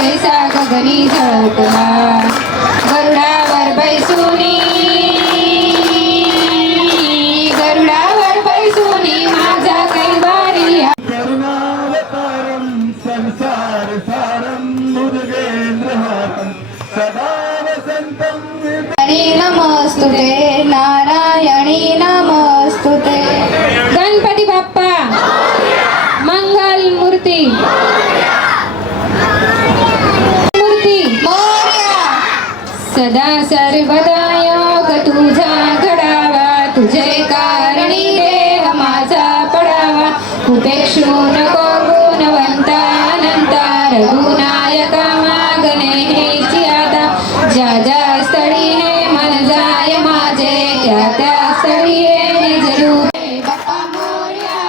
तैसा गगनी झळकला गरुडावर बैसुनी माझा कैवारी करुणावतारं संसार सारं मुदगेंद्रहारं सदा वसन्तं नमस्तुते नारायणी नमस्तुते. गणपती बाप्पा मंगल मूर्ती सदा सर्वदा योग तुझा घडावा तुझे कारणी देह माझा पडावा उपेक्षू नको गुणवंता अनंता रघुनायका मागणे हेची आता ज्या ज्या स्थळी हे मन जाय माझे त्या त्या स्थळी हे निज रूपे बाप्पा मोरया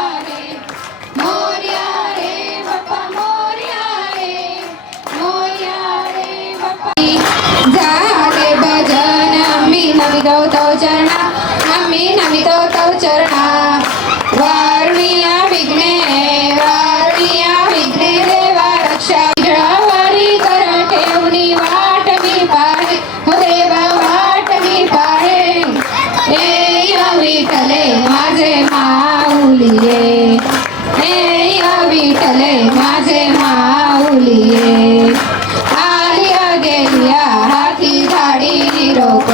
रे बाप्पा मोरया रे बाप्पा झाले भजन आम्ही नमितो तव चरणा आम्ही नमितो तव चरणा वारुणिया विघ्ने देवा रक्षा जळावारी कर ठेवणी वाट मी पाहे हो देवा वाट मी पाहे हे विठले माझे माऊलिये हे विठले माझे माऊलिये आलिया गेलिया हाती गाडी निरोप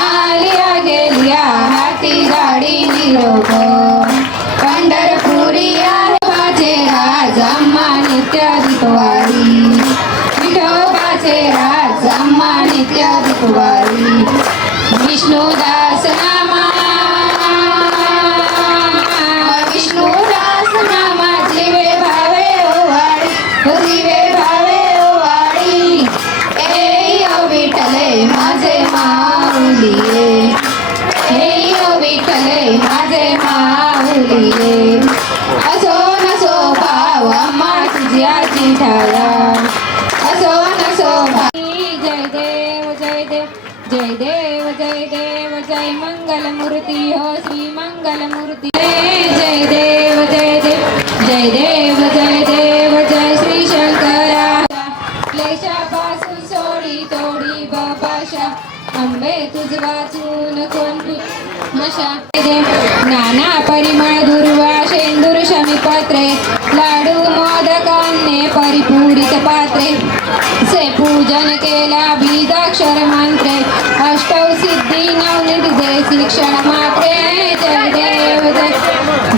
आलिया गेलिया हाती गाडी निरोप पंढरपुरी आहे माझे राज अम्मा नित्य दीपवारी विठोबाचे राज अम्मा नित्य दीपवारी विष्णुदास नामा जीवे भावे ओवाळी हो जीवे भावे ओवाळी हे विठले माझे माऊलिये हे विठले माझे माऊलिये असो नसो भाव अम्मा तुझ्याची ठाया असो नसो भाव. जय देव जय देव जय देव जय देव जय मंगल मूर्ती हो श्री मंगल मूर्ती जय देव जय देव जय देव जय देव जय श्री शंकरा क्लेशापासून सोडी तोडी बापाशा अंबे तुझ वाचून कोण मशा नाना परिमळ दुर्वा शेंदूर शमीपत्रे लाडू मोदकांने परिपूरित पात्रे से पूजन केला बीजाक्षर मंत्रे अष्टौ सिद्धी नवनिधी शिक्षण मात्रे जय देव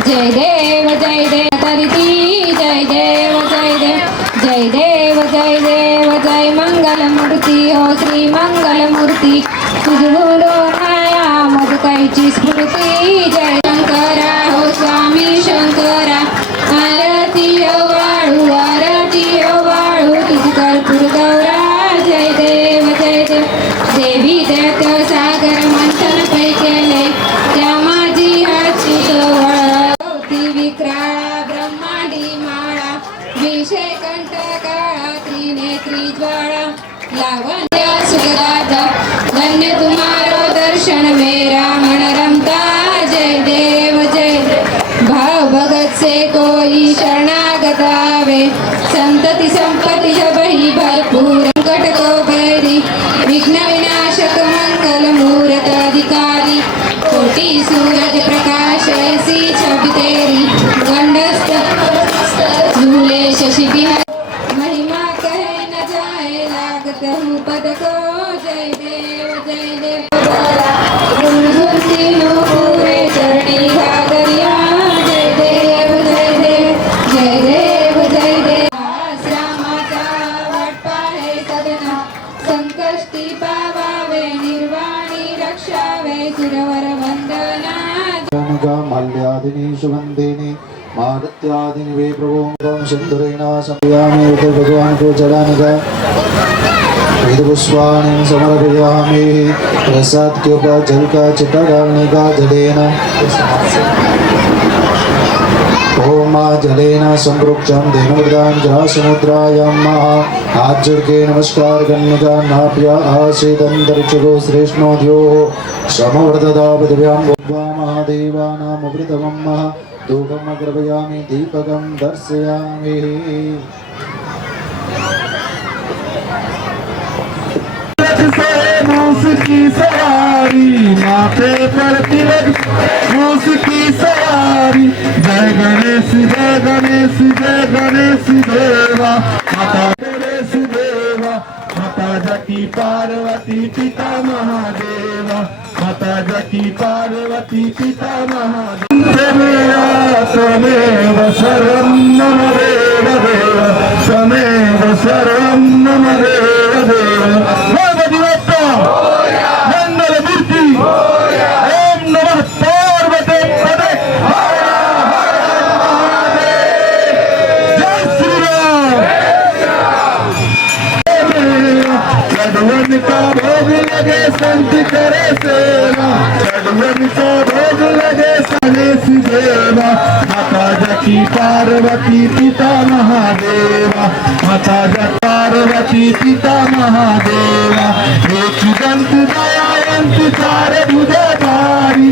जय देव जय देव तरिती जय देव जय देव जय देव जय देव जय मंगल मूर्ती हो श्री मंगल मूर्ती तुझ बोलो माया मधुकाईची स्मृती जय शंकरा हो स्वामी शंकरा आरती ओ वाळू तुझ कर्पूर गौरा जय देव देवी दैत्य सागर मंथन पै केले त्या माझी हातची सोहळा विक्राळा ब्रह्मांडी माळा विषय कंठ काळा त्रिनेत्री ज्वाळा लावण्य सुखदाता धन्य तुम्हारो दर्शन मेरा मन रमता जय देव भाव भगत से कोई शरणागत आवे संतति संपत्ति जब ही भरपूर संकट को बैरी विघ्न विनाशक मंगल मूर्त अधिकारी कोटि सूरज प्रकाश ऐसी छवि तेरी गंडस्थ झूले शशि बिहारी महिमा कहे न जाए लागत हूँ पद को जय देव गुणगुंती लो पूरे चरणी घागरिया जय देव जय देव आश्रमाचा वाटपा है सदना संकष्टी पावावे निर्वाणी रक्षावे सुरवर वंदना माल्यादिनी सुगंधिनी मारुत्यादिनी वे प्रभों सिंधुरेण संयामि उत भगवान को जलानिका पुष्पाणि समर्पयामि प्रसाद के ऊपर जल का छिटा डालने का जलेन ओम जलेन संपृक्षम धेनुमृदां जलासमुद्रायां हाथ जोड़ के नमस्कार करने का नाप्या आसेदंतरिक्षको श्रेष्ठोद्यो समवर्तदा पृथिव्यां महादेवानामृतमं धूपम् अग्रपयामि दीपकं दर्शयामि उसकी सवारी माथे पर तिलक उसकी सवारी जय गणेश जय गणेश जय गणेश देवा माता गणेश देवा माता जकी पार्वती पिता महादेवा माता जकी पार्वती पिता महादेवा तमेव शरणं मम देव देव तमेव शरणं मम देव देव भगवती दत्ता मंगलमूर्ती ओम नमः पार्वती पदे हर हर महादेव जय श्री राम चढ़वन का भोग लगे संत करे सेवा चढ़वन का भोग लगे गणेश देवा माता जकी पार्वती पिता महादेवा माता जकी पार्वती पिता महादेवा एक दंत दयावंत चार भुजधारी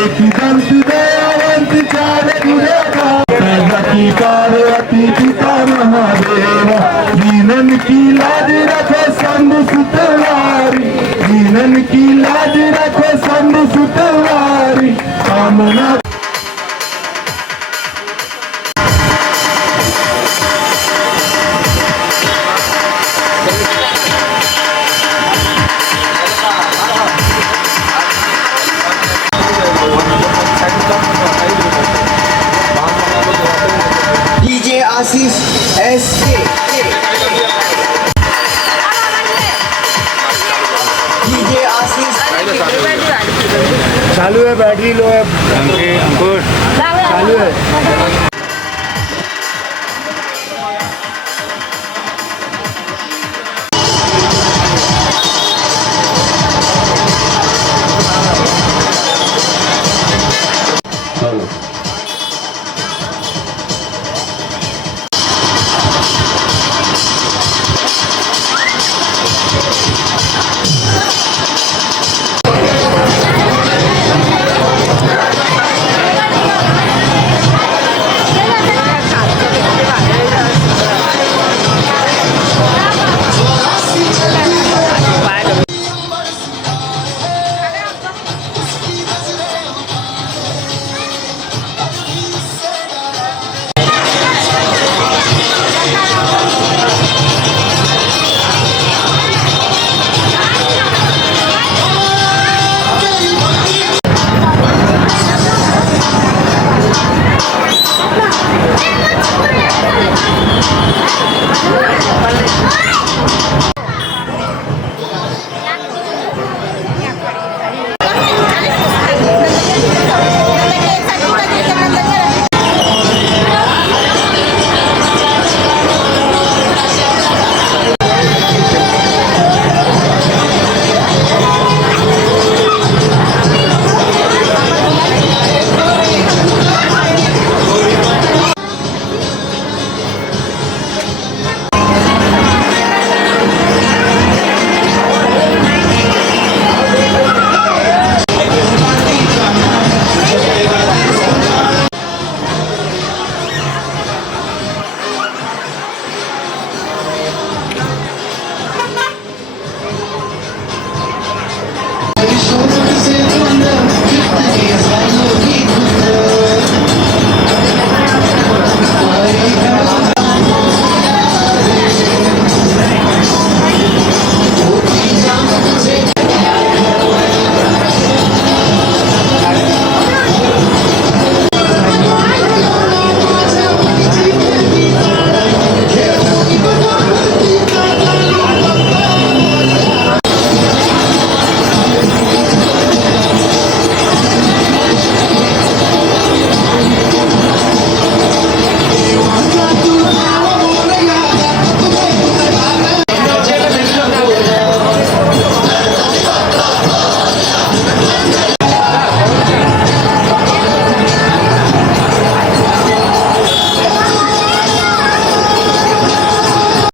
एक दंत दयावंत चार भुजधारी जकी पार्वती पिता महादेवा दीनन की लाज रखो संग सुतवारी दीनन की लाज रखो संग सुतवारी कामना DJ Ashish SK DJ Ashish चालू है बैटरी लो है चालू है